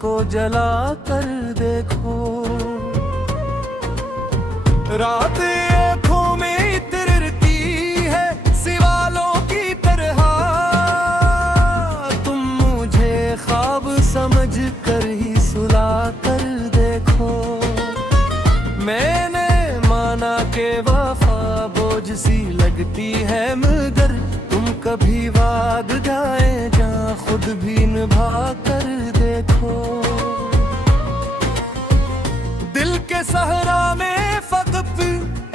को जला कर देखो। रात आँखों में इतरती है सिवालों की तरह, तुम मुझे ख्वाब समझ कर ही सुला कर देखो। मैंने माना के वफा बोझ सी लगती है, मगर तुम कभी वाग जाए जहाँ खुद भी निभा कर देखो। दिल के सहरा में फकत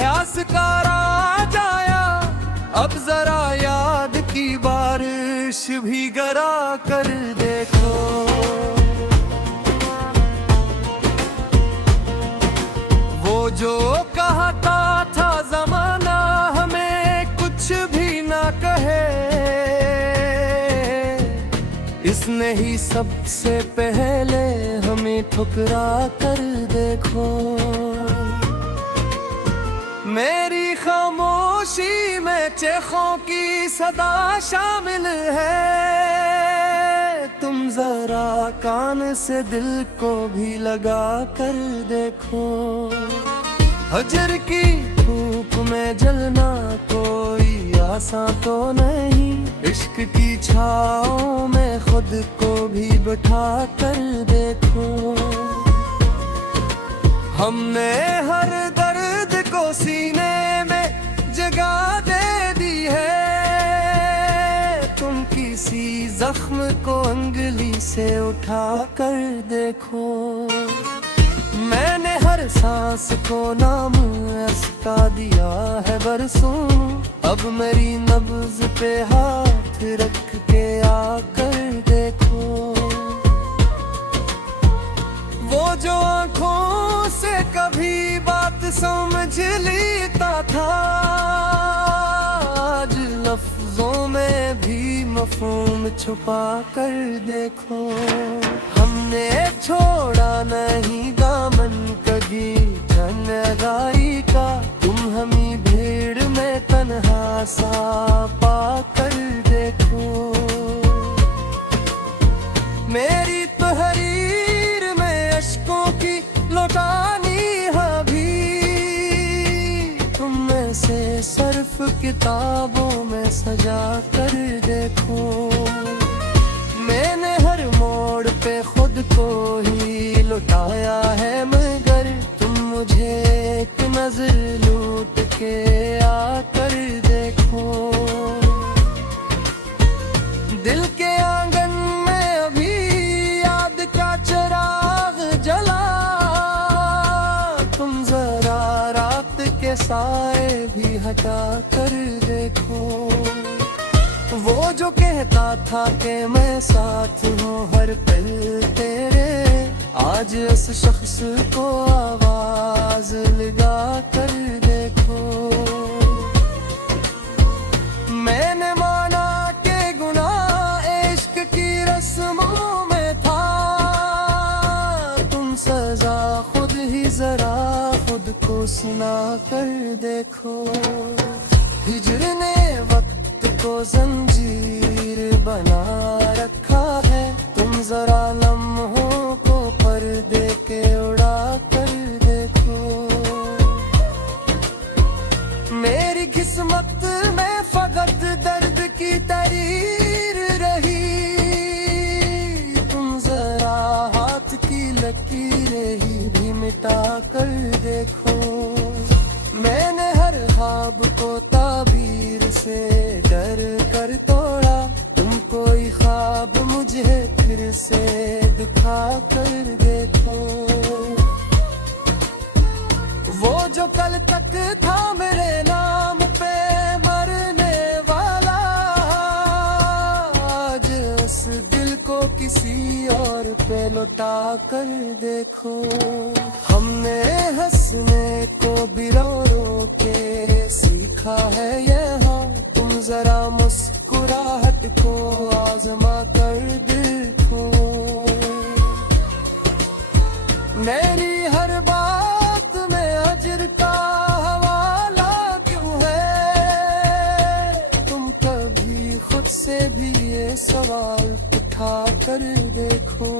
यास का राज आया, अब जरा याद की बारिश भी गरा कर देखो। वो जो कहता था जमाना हमें कुछ भी ना कहे, इसने ही सबसे पहले हमें ठुकरा कर देखो। मेरी खामोशी में चेखों की सदा शामिल है, तुम जरा कान से दिल को भी लगा कर देखो। हजर की धूप में जलना कोई आसान तो नहीं, इश्क की छाओं में खुद को भी बिठा कर देखो। हमने हर दर्द को सीने में जगह दे दी है, तुम किसी जख्म को उंगली से उठा कर देखो। मैंने हर सांस को नाम अस्ता दिया है बरसों, अब मेरी नब्ज पे हाथ रख के आकर देखो। वो जो आँखों से कभी बात समझ लेता था, आज लफ्जों में भी मफहूम छुपा कर देखो। हमने छोड़ा नहीं दामन कभी जंगदाई का, तुम हमी भीड़ में तन्हा सा पा कर देखो। मेरी तहरीर में अश्कों की लौटानी है भी, तुम में से सर्फ किताबों में सजा कर देखो। मैंने हर मोड़ पे खुद को ही लुटाया है, मगर तुम मुझे एक नजर लूट के आकर देखो। दिल के आंगन में अभी याद का चिराग जला, तुम जरा रात के साए भी हटा कर देखो। वो जो कहता था कि मैं साथ हूँ हर पल तेरे, आज उस शख्स को आवाज लगा कर देखो। मैंने माना कि गुनाह इश्क की रस्मों में था, तुम सजा खुद ही जरा खुद को सुना कर देखो। हिजर ने वक्त को जंजीर बना रखा है, तुम जरा लम्हों को पर्दे के उड़ा कर देखो। मेरी किस्मत में फकत दर्द की तरीर रही, तुम जरा हाथ की लकीरें ही भी मिटा कर देखो। मैंने हर ख्वाब को ताबीर से डर कर तोड़ा, तुम कोई ख्वाब मुझे फिर से दिखा कर देखो। वो जो कल तक था मेरे नाम पे मरने वाला, आज उस दिल को किसी और पे लौटा कर देखो। हमने हंसने को भी रो रो के सीखा है यहाँ, तुम जरा मुस्कुराहट को आजमा कर देखो। मेरी हर बात में अजर का हवाला क्यों है, तुम कभी खुद से भी ये सवाल उठा कर देखो।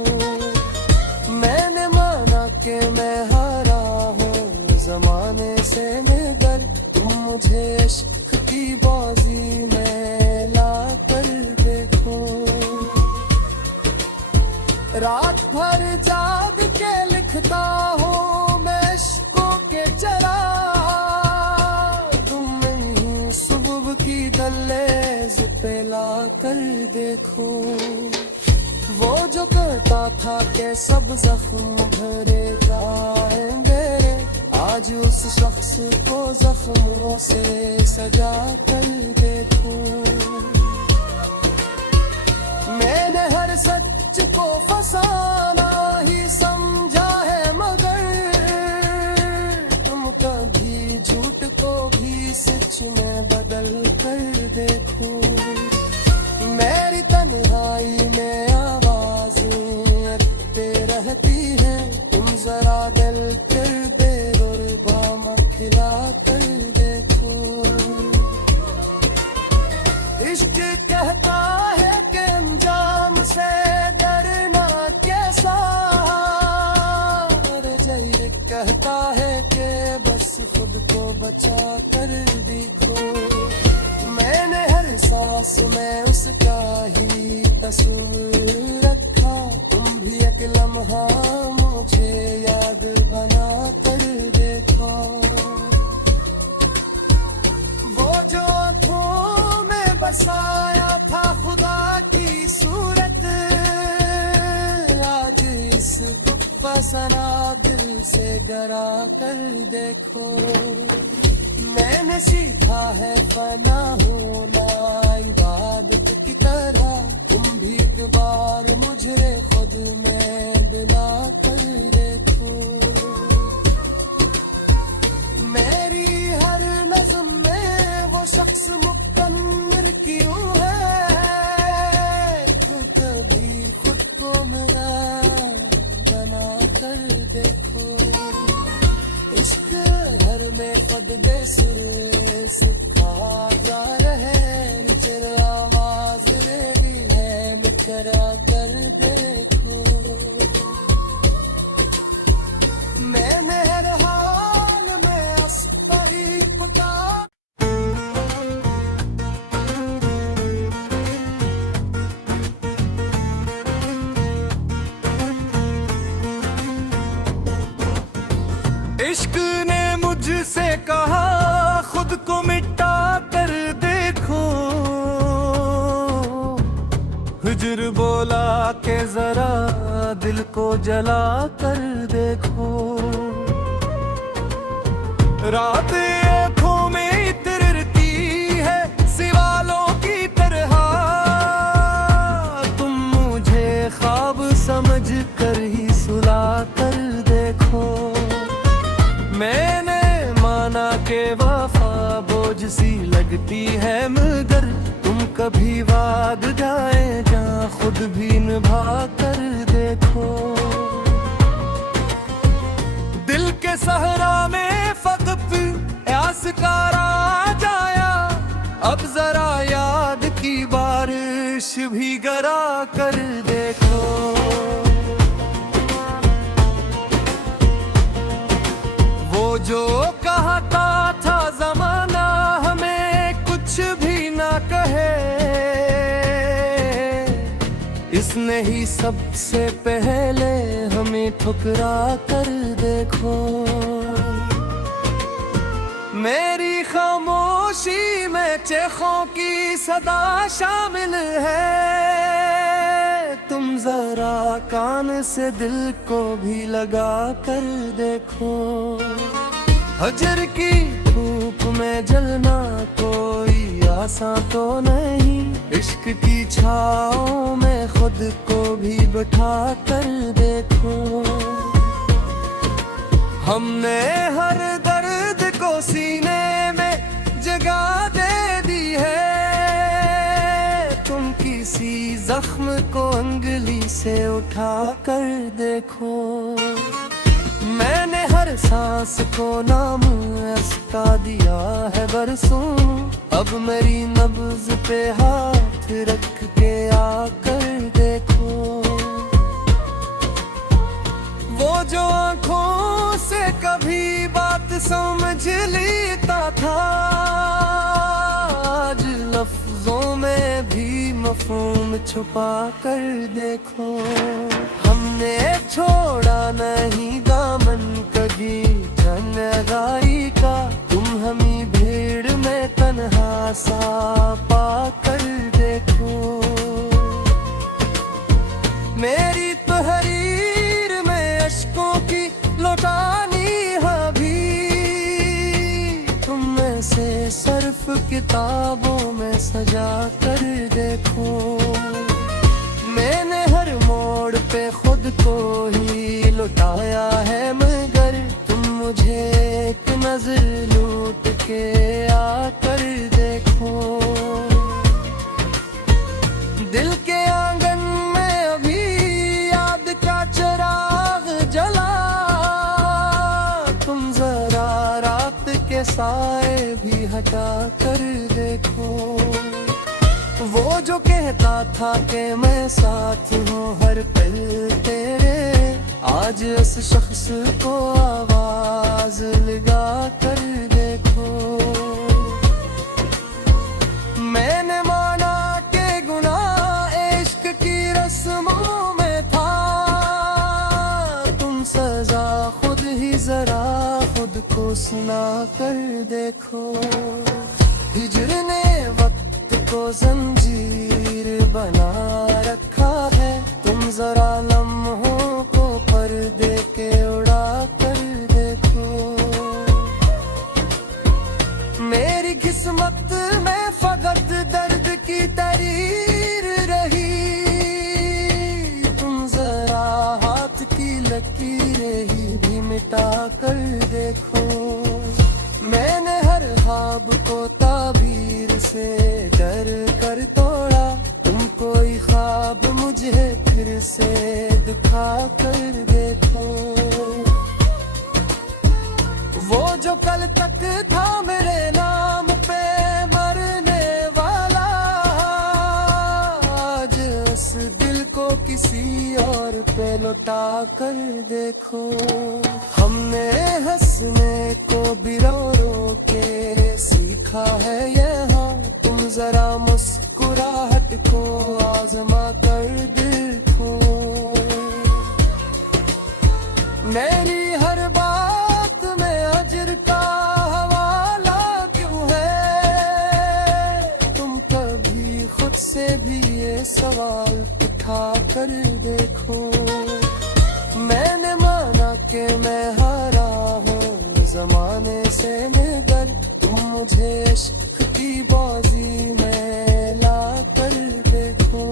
के मैं हारा हूँ जमाने से मगर तुम मुझे इश्क की बाजी में ला कर देखो। रात भर जाग के लिखता हूँ मैं इश्कों के चरा, तुम नहीं सुबह की दलेज पे ला कर देखो। वो जो कहता था कि सब जख्म भरे जाएंगे, आज उस शख्स को जख्मों से सजा कर देखो। मैंने हर सच को फसाना ही समझा है मगर तुम कभी झूठ को भी सच में बदल कर देखो। मेरी तन्हाई में आवाज़ें अटकते रहती हैं, तुम जरा दिल कर दे और बाम खिला कर देखो। इश्क कहता है कि अंजाम से डरना कैसा, रज़ाई कहता है कि बस खुद को बचा कर देखो। मैंने हर सांस में उसका ही तस्वीर रखा, तुम भी एक लम्हा मुझे याद बना कर देखो। वो जो आँखों में बसाया था खुदा की सूरत, आज इस गुफ्फा सना दिल से डरा कर देखो। मैंने सीखा है फना होना इबादत की तरह, तुम भी एक बार मुझे खुद में बिला कर देखो। मेरी हर नज़्म में वो शख्स मुकम्मल क्यों है, तो कभी खुद को मेरा बना कर देखो। इश्क घर में खुद दे सिखा जा रहे, चल आवाज रेडी है मैं करा कर देखो। मैंने हर हाल में अस्ता ही पुता। इश्क ने मुझसे कहा खुद को मिटा कर देखो, हिजर बोला के जरा दिल को जला कर देखो। रात आँखों में इतरती है सिवालों की तरह, तुम मुझे ख्वाब समझ कर ही सुला कर देखो। मैंने माना के वफा बोझ सी लगती है मगर तुम कभी वाद जाए जहाँ खुद भी निभा कर देखो। दिल के सहरा में फकत यास का राज आया, अब जरा याद की बारिश भी गरा कर देखो। जो कहता था जमाना हमें कुछ भी ना कहे, इसने ही सबसे पहले हमें ठुकरा कर देखो। मेरी खामोशी में चेखों की सदा शामिल है, तुम जरा कान से दिल को भी लगा कर देखो। हजर की धूप में जलना कोई आसान तो नहीं, इश्क की छाँव में खुद को भी बैठा कर देखो। हमने हर दर्द को सीने में जगह दे दी है, तुम किसी जख्म को उंगली से उठा कर देखो। मैंने हर सांस को नाम इसका दिया है बरसों, अब मेरी नब्ज पे हाथ रख के आकर देखो। वो जो आंखों से कभी बात समझ लेता था, आज लफ्जों में भी मफहूम छुपा कर देखो। हमने छोड़ा नहीं दामन कभी तन्हाई का, तुम हमी भीड़ में तन्हा सा पा कर देखो। मेरी तहरीर में अश्कों की लौटानी अभी, तुम में से सर्फ किताबों में सजा कर देखो। मैंने हर मोड़ पे खुद को ही लुटाया है, मगर तुम मुझे एक नजर लूट के आकर देखो। दिल के आंगन में अभी याद का चिराग जला, तुम जरा रात के साए भी हटा कर देखो। वो जो कहता था कि मैं साथ हूँ हर पल तेरे, आज उस शख्स को आवाज लगा कर देखो। मैंने माना कि गुनाह इश्क की रस्मों में था, तुम सजा खुद ही जरा खुद को सुना कर देखो। हिज्र ने वक्त को जंजीर बना रखा है, तुम जरा लम्हों को पर्दे के उड़ा कर देखो। मेरी किस्मत में फकत दर्द की तरीर रही, तुम जरा हाथ की लकीरें ही भी मिटा कर देखो। मैंने हर ख्वाब को ताबीर से डर कर तोड़ा, तुम कोई ख्वाब मुझे फिर से दिखा कर देखो। वो जो कल तक था मेरे नाम पे मरने वाला, आज उस दिल को किसी और पे लौटा कर देखो। हमने हंसने को भी रो रो के सीखा है यहाँ, तुम जरा मुस्कुराहट को आजमा कर देखो। मेरी हर बात में अजर का हवाला क्यों है, तुम कभी खुद से भी ये सवाल उठा कर देखो। मैंने माना कि मैं हारा हूँ जमाने से, मगर तुम मुझे इश्क की बाजी में ला कर देखो।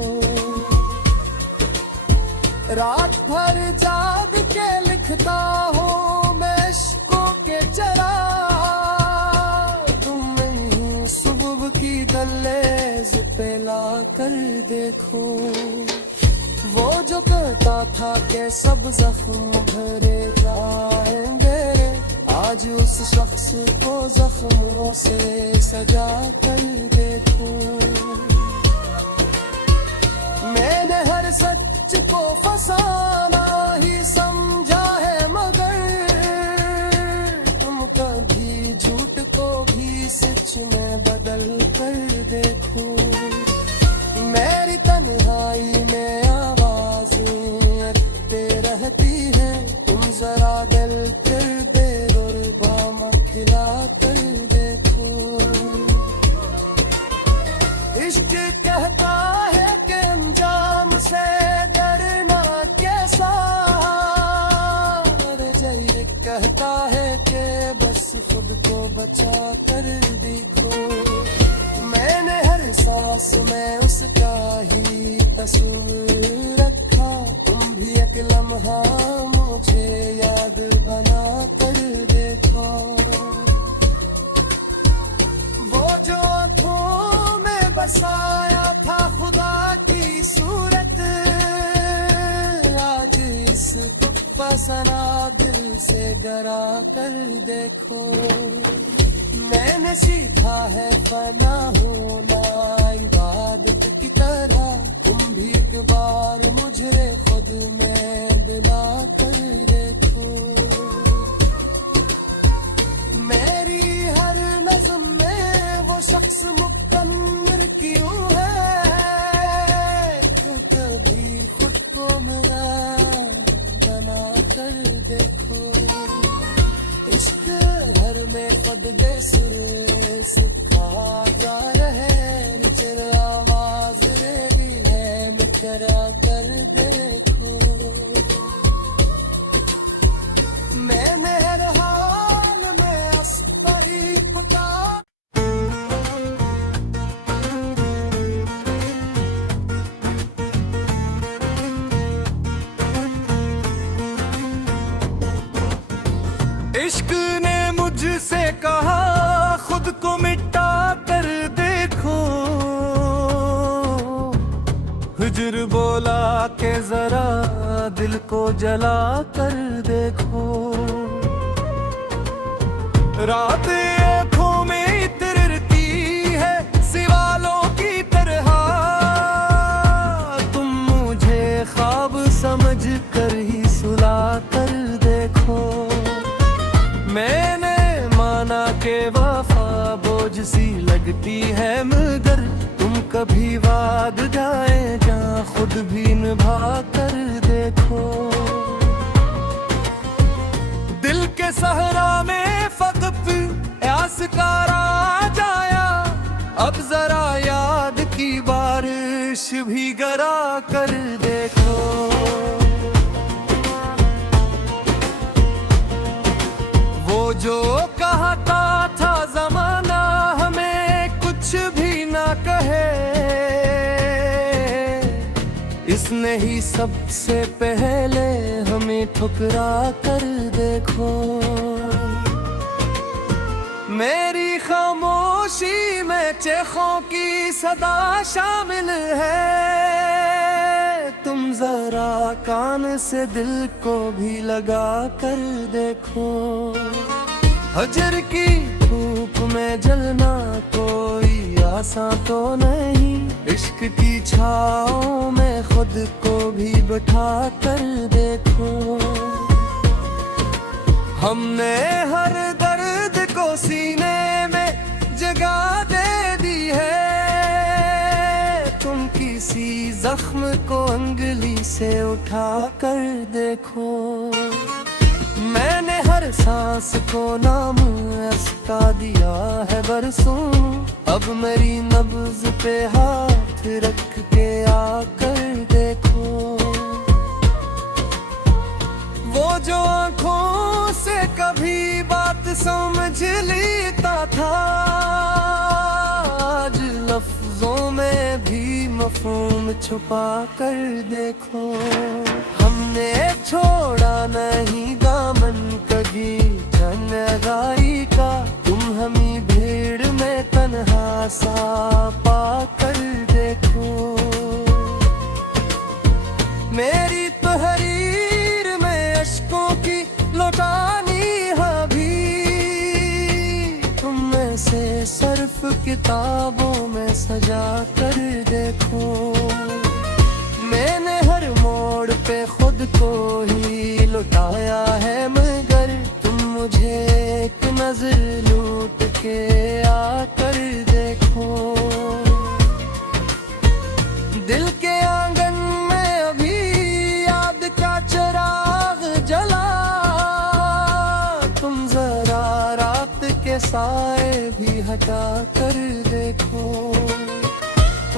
रात भर जाग के लिखता हूँ मैं इश्कों के चरा, तुम नहीं सुबह की दलेज पे ला कर देखो। वो जो कहता था कि सब जख्म भरे जाएंगे, आज उस शख्स को जख्मों से सजा कर देखो। मैंने हर सच को फसाना ही समझा है, मगर तुम कभी झूठ को भी सच में बदल कर देखो। मेरी तन्हाई में आवाज़ें अटते रहती हैं, तुम जरा दिल फिर बेरुबा खिला कर देखो। इश्क कहता है कि अंजाम से डरना कैसा, ज़हीर कहता है कि बस खुद को बचा कर देखो। मैंने हर सांस में उसका ही तस्वीर रखा, तुम भी एक लम्हा मुझे याद बना कर देखो। वो जो आँखों में बसाया था खुदा की सूरत, आज इस फसना दिल से डरा कर देखो। मैंने सीखा है फना होना इबादत की तरह, तुम भी एक बार मुझे खुद में दिला कर देखो। शख्स मुकम्मल क्यों है, क्यों कभी खुद को मिला बना कर देखो। इश्क घर में खुद दे सुर सिखा जा रहे, निचर आवाज रेडी है करा कर देखो। मैंने हर हाल में असली पता। इश्क ने मुझसे कहा खुद को मिटा कर देखो, हिजर बोला के जरा दिल को जला कर देखो। रात आँखों में इतरती है सिवालों की तरह, तुम मुझे ख्वाब समझ कर ही सुला कर देखो। मैंने माना के वफा बोझ सी लगती है, मगर तुम कभी वाद जाए जहाँ खुद भी निभा कर देखो। दिल के सहरा में फकत यास का राज आया, अब जरा याद की बारिश भी गरा कर देखो। वो जो कहता था जमाना हमें कुछ भी ना कहे, इसने ही सबसे पहले हमें ठुकरा कर देखो। मेरी खामोशी में चेखों की सदा शामिल है, तुम जरा कान से दिल को भी लगा कर देखो। हजर की धूप में जलना कोई आसान तो नहीं, इश्क की छाँव में खुद को भी बैठा कर देखो। हमने हर दर्द को सीने में जगह दे दी है, तुम किसी जख्म को उंगली से उठा कर देखो। मैंने हर सांस को नाम इसका दिया है बरसों, अब मेरी नब्ज पे हाथ रख के आकर देखो। वो जो आंखों से कभी बात समझ लेता था, आज लफ्जों में भी मफहूम छुपा कर देखो। हमने छोड़ा नहीं दामन कभी तन्हाई का, तुम हमी भीड़ में तन्हा सा पा कर देखो। मेरी तहरीर में अश्कों की लौटानी भी, तुम में से सर्फ किताबों में सजा कर देखो। मैंने हर मोड़ पे खुद को ही लुटाया है, मगर तुम मुझे एक नजर लूट के आकर देखो। दिल के आंगन में अभी याद का चिराग जला, तुम जरा रात के साए भी हटा कर देखो।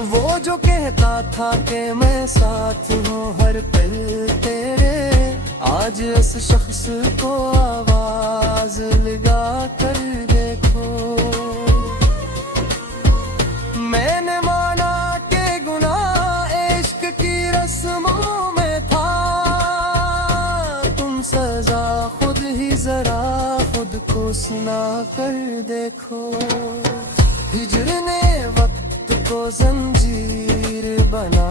वो जो कहता था कि मैं साथ हूँ हर पल तेरे, आज उस शख्स को आवाज लगा कर देखो। मैंने माना कि गुनाह इश्क की रस्मों में था, तुम सजा खुद ही जरा खुद को सुना कर देखो। हिजर ने वक्त को जंजीर बना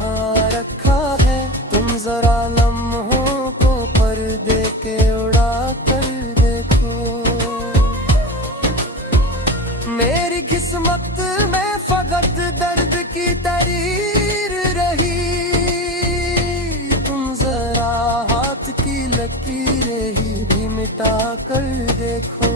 रखा है, तुम जरा लम्हों को पर्दे के उड़ा कर देखो। मेरी किस्मत में फकत दर्द की तरीर रही, तुम जरा हाथ की लकीरें ही भी मिटा कर देखो।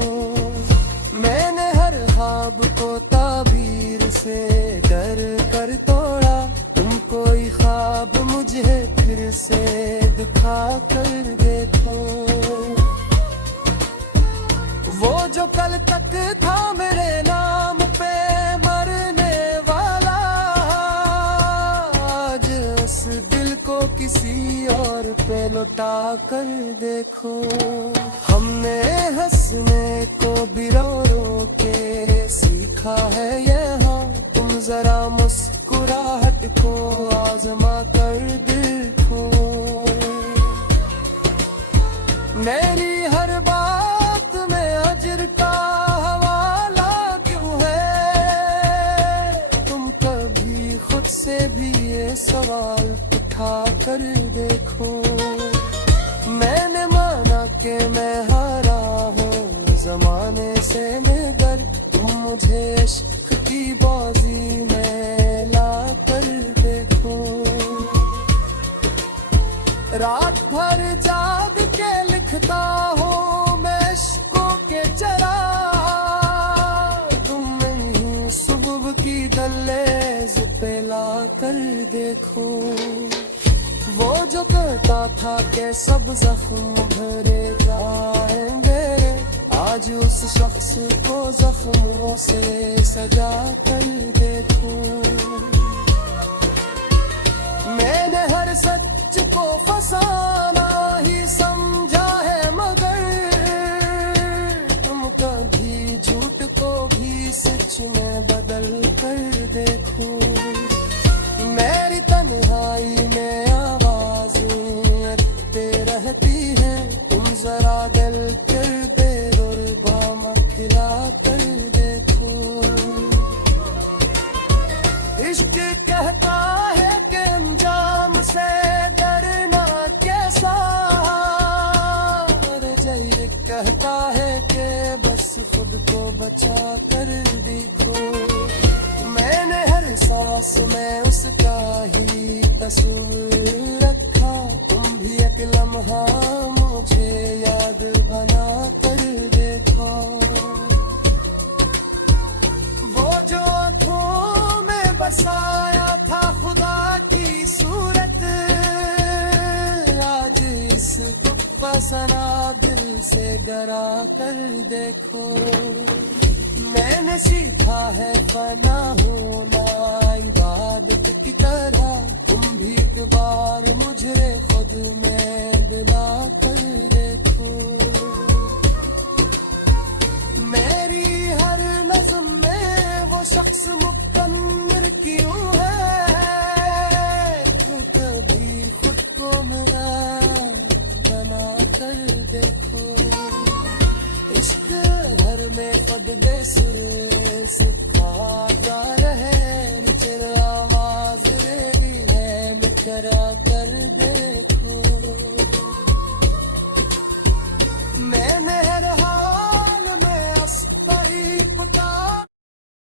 मैंने हर ख्वाब को ताबीर से डर कर तोड़ा, तुम कोई ख्वाब मुझे फिर से दिखा कर देखो। वो जो कल तक था मेरे नाम पे मरने वाला, आज उस दिल को किसी और पे लौटा कर देखो। हमने हंसने को भी रो रो के सीखा है यहाँ, तुम जरा मुस्कुराहट को आजमा कर देखो। मेरी हर बात में अजर का हवाला क्यों है, तुम कभी खुद से भी ये सवाल उठा कर देखो। मैंने माना कि मैं हारा हूँ जमाने से मगर, तुम मुझे इश्क की बाजी में ला कर देखो। रात भर जाग के लिखता हूँ मैं इश्कों के चरा, तुम नहीं सुबह की दलेज पे ला कर देखो। वो जो कहता था कि सब जख्म भरे जाएंगे, आज उस शख्स को जख्मों से सजा कर देखो। मैंने हर सच को फसाना ही समझा है मगर, तुम कभी झूठ को भी सच में बदल कर देखो। मेरी तन्हाई में आवाज़ें अटकते रहती हैं, तुम जरा दिल कर दे रुबामा खिला कर देखो। इश्क कहता है कि अंजाम से डरना कैसा, रज़ाई कहता है कि बस खुद को बचा कर देखो। मैंने हर सांस में उसका ही तस्वीर रखा, तुम भी एक लम्हा मुझे याद बना कर देखो। वो जो आँखों में बसाया था खुदा की सूरत, आज इस फसना दिल से डरा कर देखो। मैंने सीखा है फना होना